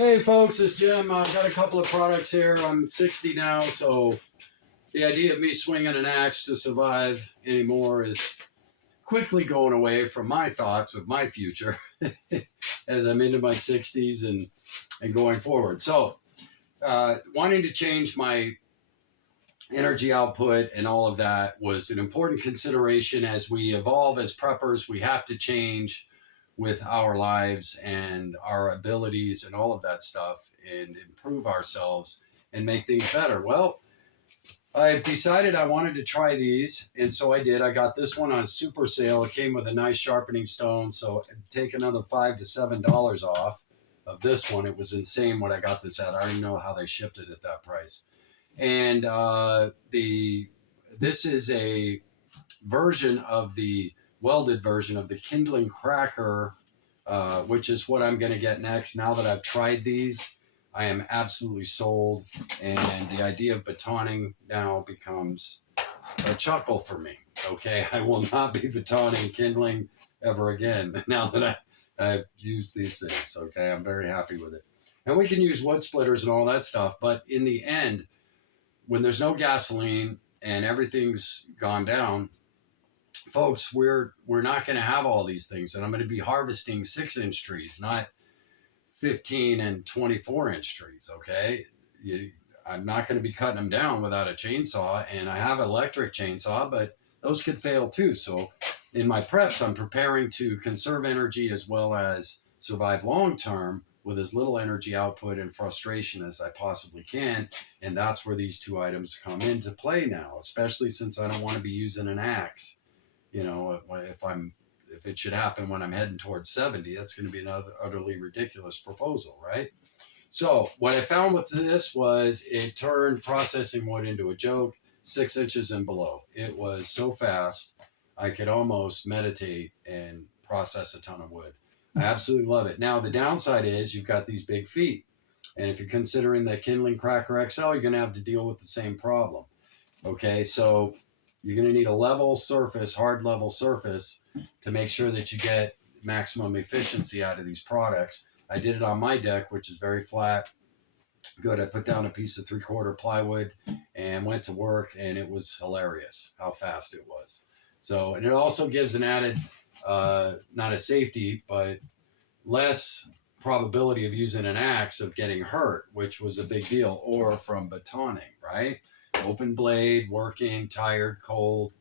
Hey folks, it's Jim. I've got a couple of products here. I'm 60 now, so the idea of me swinging an axe to survive anymore is quickly going away from my thoughts of my future as I'm into my 60s and going forward. So, wanting to change my energy output and all of that was an important consideration. As we evolve as preppers, we have to change with our lives and our abilities and all of that stuff and improve ourselves and make things better. Well, I've decided I wanted to try these, and so I did. I got this one on super sale. It came with a nice sharpening stone, so take another $5 to $7 off of this one. It was insane what I got this at. I don't even know how they shipped it at that price. And this is a version of the welded version of the Kindling Cracker, which is what I'm going to get next. Now that I've tried these, I am absolutely sold, and the idea of batoning now becomes a chuckle for me. Okay, I will not be batoning kindling ever again now that I've used these things. Okay, I'm very happy with it. And we can use wood splitters and all that stuff, but in the end, when there's no gasoline and everything's gone down, folks, we're not going to have all these things, and I'm going to be harvesting 6-inch trees, not 15 and 24-inch trees. Okay, I'm not going to be cutting them down without a chainsaw, and I have an electric chainsaw, but those could fail too. So in my preps, I'm preparing to conserve energy as well as survive long term with as little energy output and frustration as I possibly can. And that's where these two items come into play now, especially since I don't want to be using an axe. You know, if it should happen when I'm heading towards 70, that's going to be another utterly ridiculous proposal, right? So what I found with this was it turned processing wood into a joke, 6 inches and below. It was so fast, I could almost meditate and process a ton of wood. I absolutely love it. Now, the downside is you've got these big feet. And if you're considering the Kindling Cracker XL, you're going to have to deal with the same problem. Okay, so you're going to need a level surface, hard level surface, to make sure that you get maximum efficiency out of these products. I did it on my deck, which is very flat. Good. I put down a piece of 3/4 plywood and went to work, and it was hilarious how fast it was. So, and it also gives an added, not a safety, but less probability of using an axe of getting hurt, which was a big deal, or from batoning, right? Open blade, working, tired, cold,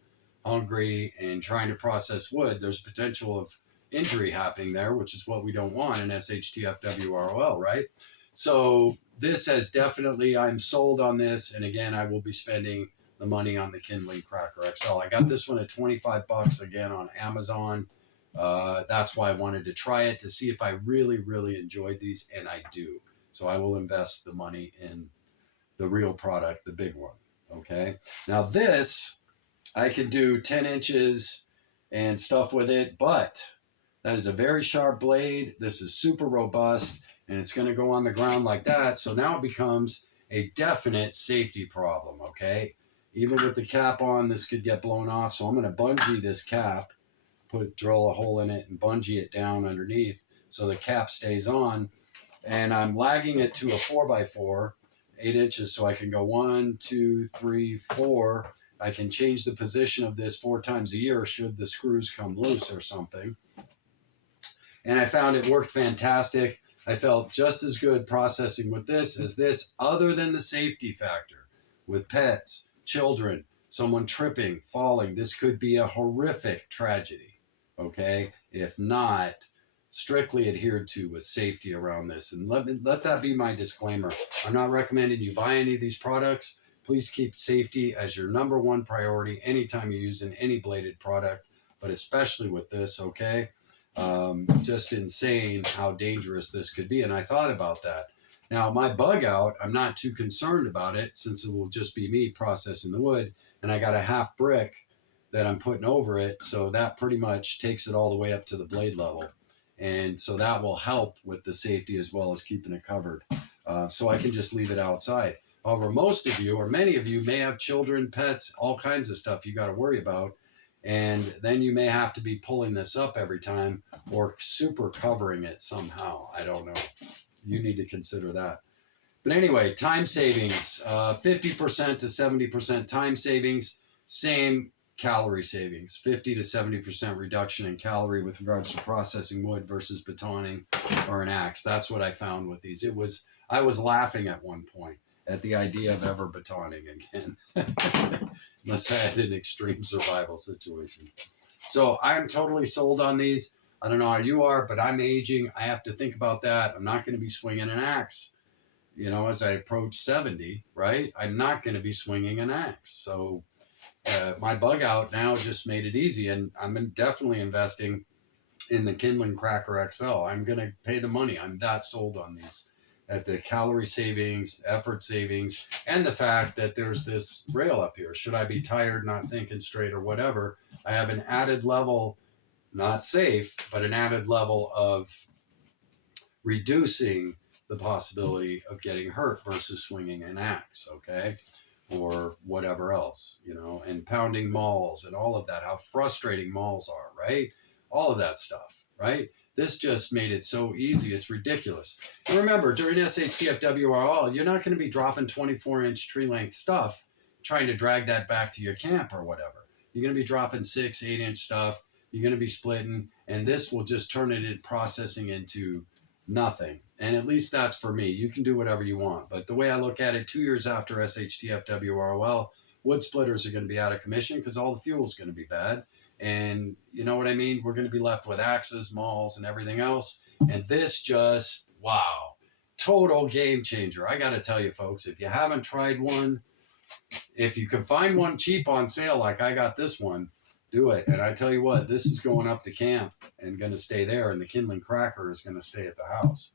hungry, and trying to process wood, there's potential of injury happening there, which is what we don't want in SHTFWROL, right? So this has definitely, I'm sold on this. And again, I will be spending the money on the Kindling Cracker XL. I got this one at 25 bucks again on Amazon. That's why I wanted to try it to see if I really, really enjoyed these, and I do. So I will invest the money in the real product, the big one. Okay. Now this, I could do 10 inches and stuff with it, but that is a very sharp blade. This is super robust, and it's going to go on the ground like that. So now it becomes a definite safety problem. Okay. Even with the cap on, this could get blown off. So I'm going to bungee this cap, drill a hole in it and bungee it down underneath so the cap stays on. And I'm lagging it to a 4x4, 8 inches, so I can go 1, 2, 3, 4. I can change the position of this 4 times a year should the screws come loose or something. And I found it worked fantastic. I felt just as good processing with this as this, other than the safety factor. With pets, children, someone tripping, falling, this could be a horrific tragedy, okay? If not strictly adhered to with safety around this. And let that be my disclaimer. I'm not recommending you buy any of these products. Please keep safety as your number one priority anytime you're using any bladed product, but especially with this, okay? Just insane how dangerous this could be. And I thought about that. Now, my bug out, I'm not too concerned about it since it will just be me processing the wood. And I got a half brick that I'm putting over it. So that pretty much takes it all the way up to the blade level. And so that will help with the safety as well as keeping it covered. So I can just leave it outside. However, most of you or many of you may have children, pets, all kinds of stuff you got to worry about. And then you may have to be pulling this up every time or super covering it somehow. I don't know. you need to consider that. But anyway, time savings, 50% to 70% time savings, same calorie savings, 50 to 70% reduction in calorie with regards to processing wood versus batoning or an axe. That's what I found with these. I was laughing at one point at the idea of ever batoning again, unless I had an extreme survival situation. So I'm totally sold on these. I don't know how you are, but I'm aging. I have to think about that. I'm not going to be swinging an axe, as I approach 70, right? I'm not going to be swinging an axe. So my bug out now just made it easy, and I'm definitely investing in the Kindling Cracker XL. I'm going to pay the money. I'm that sold on these, at the calorie savings, effort savings, and the fact that there's this rail up here. Should I be tired, not thinking straight or whatever, I have an added level, not safe, but an added level of reducing the possibility of getting hurt versus swinging an axe, okay? Or whatever else, and pounding mauls and all of that, how frustrating mauls are, right? All of that stuff, right? This just made it so easy. It's ridiculous. And remember, during SHTF-WRL, you're not going to be dropping 24-inch tree length stuff, trying to drag that back to your camp or whatever. You're going to be dropping 6, 8-inch stuff. You're going to be splitting, and this will just turn it in processing into nothing. And at least that's for me. You can do whatever you want. But the way I look at it, 2 years after SHTF-WRL, wood splitters are going to be out of commission because all the fuel is going to be bad. And you know what I mean? We're going to be left with axes, mauls, and everything else. And this just, wow, total game changer. I got to tell you, folks, if you haven't tried one, if you can find one cheap on sale like I got this one, do it. And I tell you what, this is going up to camp and going to stay there. And the Kindling Cracker is going to stay at the house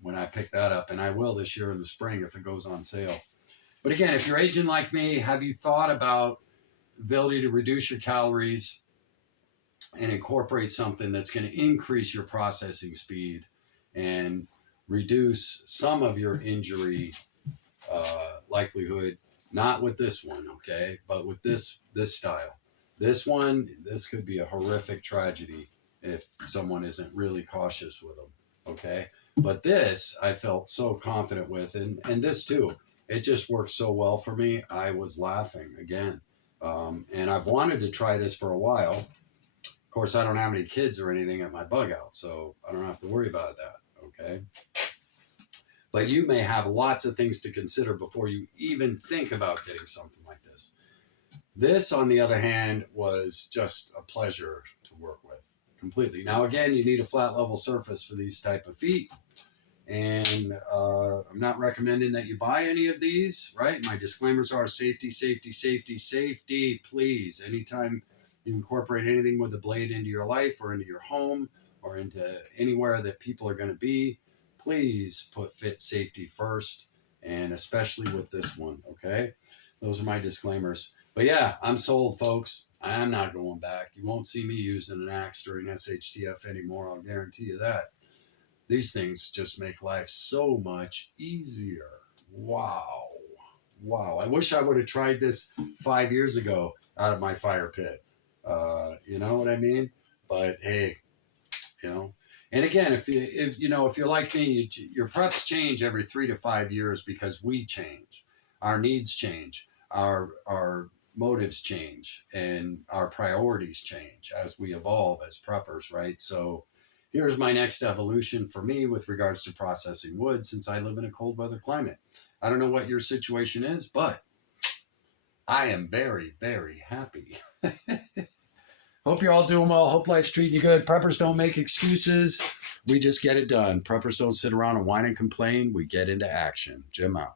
when I pick that up. And I will this year in the spring if it goes on sale. But again, if you're aging like me, have you thought about the ability to reduce your calories and incorporate something that's going to increase your processing speed and reduce some of your injury likelihood? Not with this one, okay, but with this style. This could be a horrific tragedy if someone isn't really cautious with them, okay? But this, I felt so confident with, and this too, it just worked so well for me. I was laughing again. And I've wanted to try this for a while. Of course, I don't have any kids or anything at my bug out, so I don't have to worry about that, okay? But you may have lots of things to consider before you even think about getting something like this. This, on the other hand, was just a pleasure to work with completely. Now, again, you need a flat level surface for these type of feet. And I'm not recommending that you buy any of these, right? My disclaimers are safety, safety, safety, safety, please. Anytime you incorporate anything with a blade into your life or into your home or into anywhere that people are going to be, please put safety first, and especially with this one, okay? Those are my disclaimers. But yeah, I'm sold, folks. I'm not going back. You won't see me using an axe during SHTF anymore, I'll guarantee you that. These things just make life so much easier. Wow. Wow. I wish I would have tried this 5 years ago out of my fire pit. You know what I mean? But hey, and again, if you're like me, your preps change every 3 to 5 years because we change. Our needs change. Our motives change, and our priorities change as we evolve as preppers, right? So here's my next evolution for me with regards to processing wood, since I live in a cold weather climate. I don't know what your situation is, but I am very, very happy. Hope you're all doing well. Hope life's treating you good. Preppers don't make excuses. We just get it done. Preppers don't sit around and whine and complain. We get into action. Jim out.